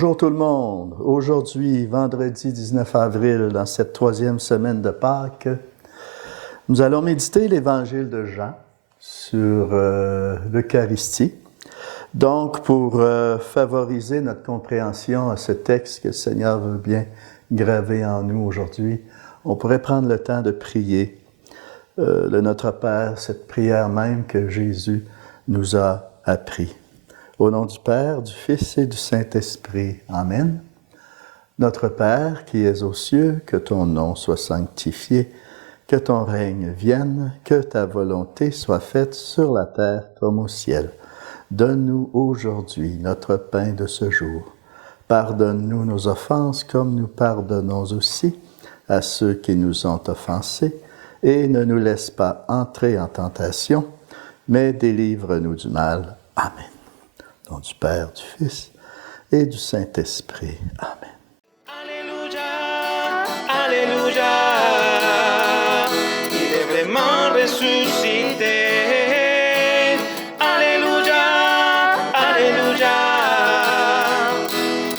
Bonjour tout le monde. Aujourd'hui, vendredi 19 avril, dans cette troisième semaine de Pâques, nous allons méditer l'Évangile de Jean sur l'Eucharistie. Donc, pour favoriser notre compréhension à ce texte que le Seigneur veut bien graver en nous aujourd'hui, on pourrait prendre le temps de prier le Notre Père, cette prière même que Jésus nous a appris. Au nom du Père, du Fils et du Saint-Esprit. Amen. Notre Père qui es aux cieux, que ton nom soit sanctifié, que ton règne vienne, que ta volonté soit faite sur la terre comme au ciel. Donne-nous aujourd'hui notre pain de ce jour. Pardonne-nous nos offenses comme nous pardonnons aussi à ceux qui nous ont offensés, et ne nous laisse pas entrer en tentation, mais délivre-nous du mal. Amen. Au nom du Père, du Fils et du Saint-Esprit. Amen. Alléluia, Alléluia, il est vraiment ressuscité. Alléluia, Alléluia,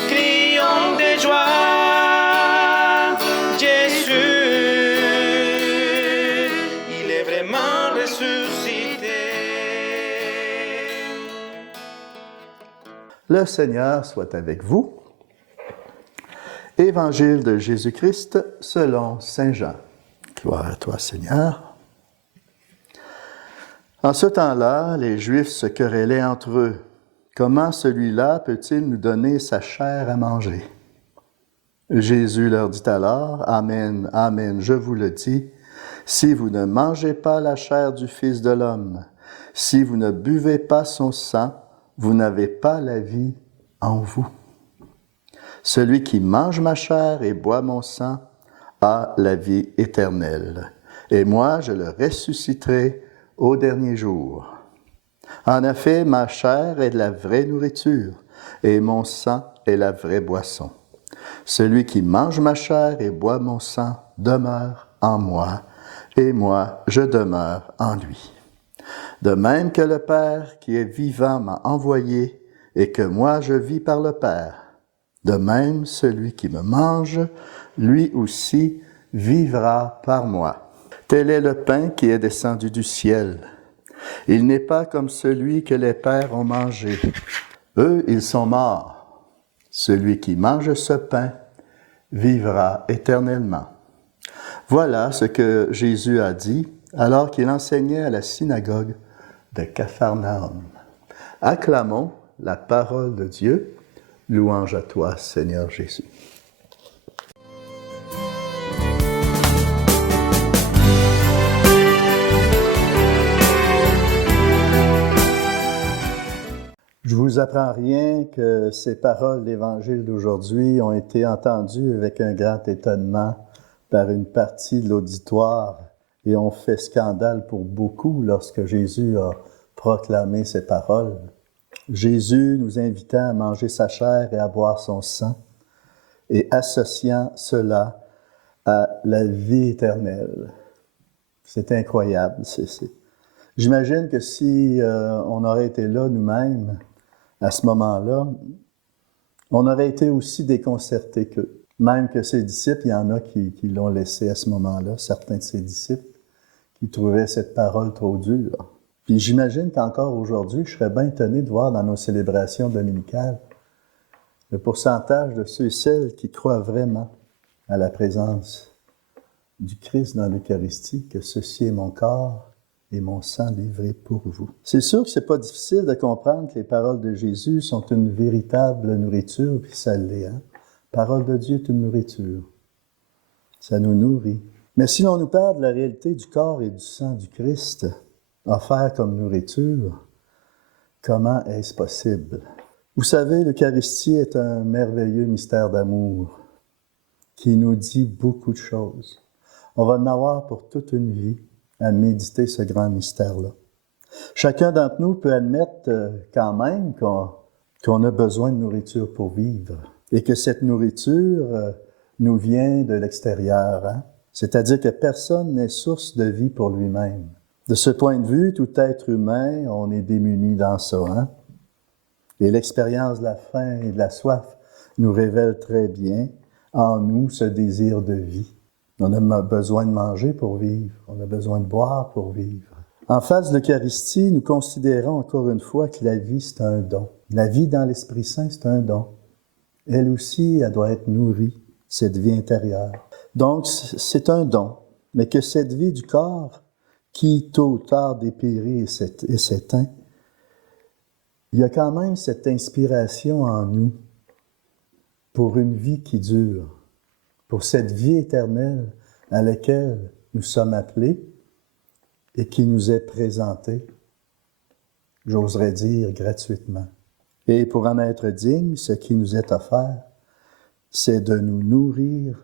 crions de joie, Jésus, il est vraiment ressuscité. Le Seigneur soit avec vous. Évangile de Jésus-Christ selon saint Jean. Gloire à toi, Seigneur. En ce temps-là, les Juifs se querellaient entre eux. Comment celui-là peut-il nous donner sa chair à manger? Jésus leur dit alors, Amen, Amen, je vous le dis, si vous ne mangez pas la chair du Fils de l'homme, si vous ne buvez pas son sang, vous n'avez pas la vie en vous. Celui qui mange ma chair et boit mon sang a la vie éternelle, et moi je le ressusciterai au dernier jour. En effet, ma chair est de la vraie nourriture, et mon sang est la vraie boisson. Celui qui mange ma chair et boit mon sang demeure en moi, et moi je demeure en lui. De même que le Père qui est vivant m'a envoyé, et que moi je vis par le Père, de même celui qui me mange, lui aussi vivra par moi. Tel est le pain qui est descendu du ciel. Il n'est pas comme celui que les pères ont mangé. Eux, ils sont morts. Celui qui mange ce pain vivra éternellement. Voilà ce que Jésus a dit alors qu'il enseignait à la synagogue de Capharnaüm. Acclamons la parole de Dieu. Louange à toi, Seigneur Jésus. Je vous apprends rien que ces paroles d'Évangile d'aujourd'hui ont été entendues avec un grand étonnement par une partie de l'auditoire et ont fait scandale pour beaucoup lorsque Jésus a proclamé ces paroles. Jésus nous invitant à manger sa chair et à boire son sang et associant cela à la vie éternelle. C'est incroyable. J'imagine que si on aurait été là nous-mêmes à ce moment-là, on aurait été aussi déconcertés qu'eux. Même que ses disciples, il y en a qui l'ont laissé à ce moment-là, certains de ses disciples, qui trouvaient cette parole trop dure. Puis j'imagine qu'encore aujourd'hui, je serais bien étonné de voir dans nos célébrations dominicales le pourcentage de ceux et celles qui croient vraiment à la présence du Christ dans l'Eucharistie, que ceci est mon corps et mon sang livré pour vous. C'est sûr que c'est pas difficile de comprendre que les paroles de Jésus sont une véritable nourriture, puis ça l'est, hein? La parole de Dieu est une nourriture. Ça nous nourrit. Mais si l'on nous parle de la réalité du corps et du sang du Christ, offert comme nourriture, comment est-ce possible? Vous savez, l'Eucharistie est un merveilleux mystère d'amour qui nous dit beaucoup de choses. On va en avoir pour toute une vie à méditer ce grand mystère-là. Chacun d'entre nous peut admettre quand même qu'on a besoin de nourriture pour vivre et que cette nourriture nous vient de l'extérieur, hein? C'est-à-dire que personne n'est source de vie pour lui-même. De ce point de vue, tout être humain, on est démuni dans ça. Hein? Et l'expérience de la faim et de la soif nous révèle très bien en nous ce désir de vie. On a besoin de manger pour vivre, on a besoin de boire pour vivre. En face de l'Eucharistie, nous considérons encore une fois que la vie, c'est un don. La vie dans l'Esprit Saint, c'est un don. Elle aussi, elle doit être nourrie, cette vie intérieure. Donc, c'est un don, mais que cette vie du corps, qui tôt ou tard dépérit et s'éteint, il y a quand même cette inspiration en nous pour une vie qui dure, pour cette vie éternelle à laquelle nous sommes appelés et qui nous est présentée, j'oserais dire gratuitement. Et pour en être digne, ce qui nous est offert, c'est de nous nourrir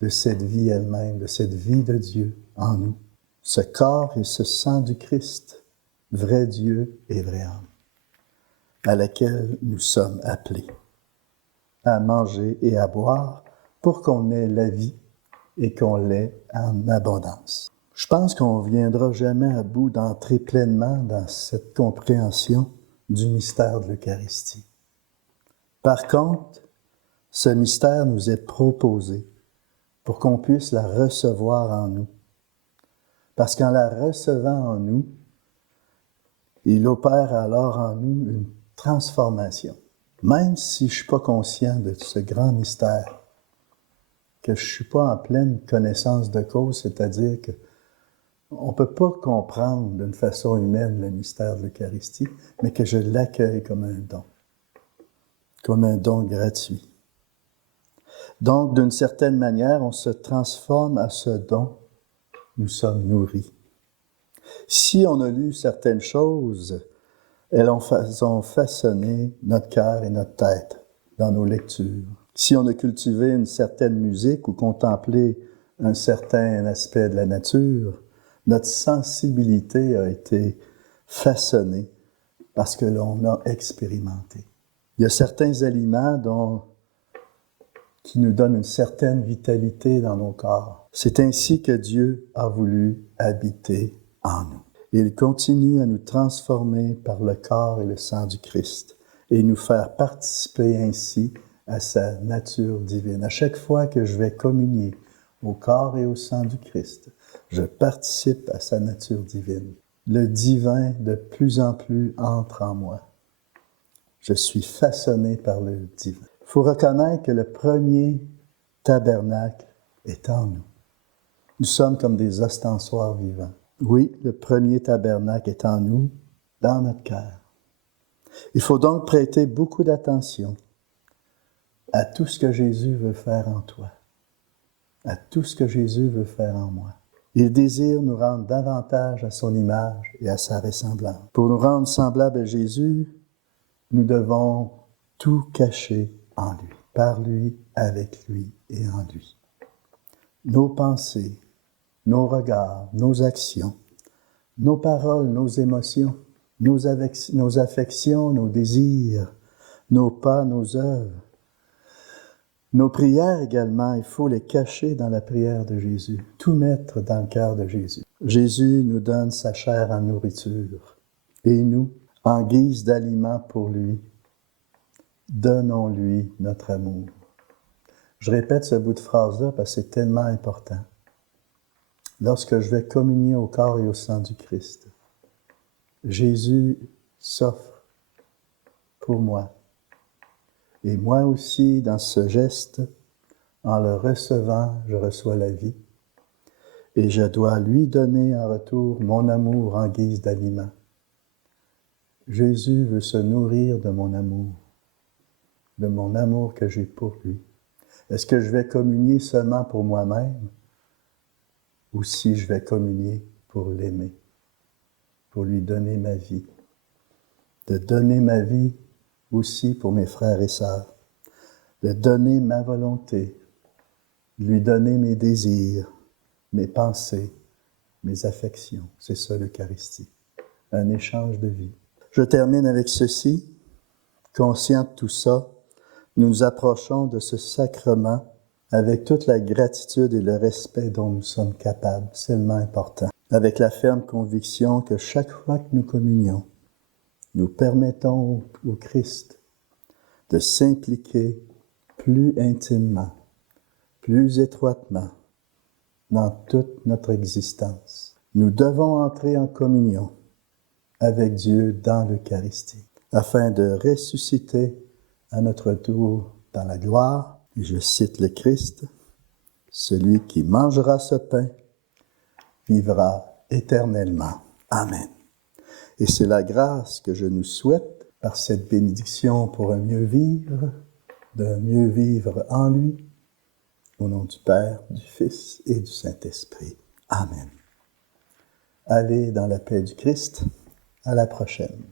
de cette vie elle-même, de cette vie de Dieu en nous. Ce corps et ce sang du Christ, vrai Dieu et vraie âme, à laquelle nous sommes appelés à manger et à boire pour qu'on ait la vie et qu'on l'ait en abondance. Je pense qu'on ne viendra jamais à bout d'entrer pleinement dans cette compréhension du mystère de l'Eucharistie. Par contre, ce mystère nous est proposé pour qu'on puisse la recevoir en nous. Parce qu'en la recevant en nous, il opère alors en nous une transformation. Même si je ne suis pas conscient de ce grand mystère, que je ne suis pas en pleine connaissance de cause, c'est-à-dire qu'on ne peut pas comprendre d'une façon humaine le mystère de l'Eucharistie, mais que je l'accueille comme un don gratuit. Donc, d'une certaine manière, on se transforme à ce don, nous sommes nourris. Si on a lu certaines choses, elles ont façonné notre cœur et notre tête dans nos lectures. Si on a cultivé une certaine musique ou contemplé un certain aspect de la nature, notre sensibilité a été façonnée parce que l'on a expérimenté. Il y a certains aliments qui nous donnent une certaine vitalité dans nos corps. C'est ainsi que Dieu a voulu habiter en nous. Il continue à nous transformer par le corps et le sang du Christ et nous faire participer ainsi à sa nature divine. À chaque fois que je vais communier au corps et au sang du Christ, je participe à sa nature divine. Le divin de plus en plus entre en moi. Je suis façonné par le divin. Il faut reconnaître que le premier tabernacle est en nous. Nous sommes comme des ostensoirs vivants. Oui, le premier tabernacle est en nous, dans notre cœur. Il faut donc prêter beaucoup d'attention à tout ce que Jésus veut faire en toi, à tout ce que Jésus veut faire en moi. Il désire nous rendre davantage à son image et à sa ressemblance. Pour nous rendre semblables à Jésus, nous devons tout cacher en lui, par lui, avec lui et en lui. Nos pensées, nos regards, nos actions, nos paroles, nos émotions, nos affections, nos désirs, nos pas, nos œuvres, nos prières également, il faut les cacher dans la prière de Jésus, tout mettre dans le cœur de Jésus. Jésus nous donne sa chair en nourriture et nous, en guise d'aliment pour lui, donnons-lui notre amour. Je répète ce bout de phrase-là parce que c'est tellement important. Lorsque je vais communier au corps et au sang du Christ, Jésus s'offre pour moi. Et moi aussi, dans ce geste, en le recevant, je reçois la vie. Et je dois lui donner en retour mon amour en guise d'aliment. Jésus veut se nourrir de mon amour que j'ai pour lui. Est-ce que je vais communier seulement pour moi-même ou si je vais communier pour l'aimer, pour lui donner ma vie? De donner ma vie aussi pour mes frères et sœurs, de donner ma volonté, de lui donner mes désirs, mes pensées, mes affections. C'est ça l'Eucharistie, un échange de vie. Je termine avec ceci. Conscient de tout ça, nous nous approchons de ce sacrement avec toute la gratitude et le respect dont nous sommes capables. C'est tellement important. Avec la ferme conviction que chaque fois que nous communions, nous permettons au Christ de s'impliquer plus intimement, plus étroitement dans toute notre existence. Nous devons entrer en communion avec Dieu dans l'Eucharistie, afin de ressusciter à notre tour dans la gloire. Et je cite le Christ, « Celui qui mangera ce pain vivra éternellement. » Amen. Et c'est la grâce que je nous souhaite par cette bénédiction pour un mieux vivre, de mieux vivre en lui, au nom du Père, du Fils et du Saint-Esprit. Amen. Allez dans la paix du Christ. À la prochaine.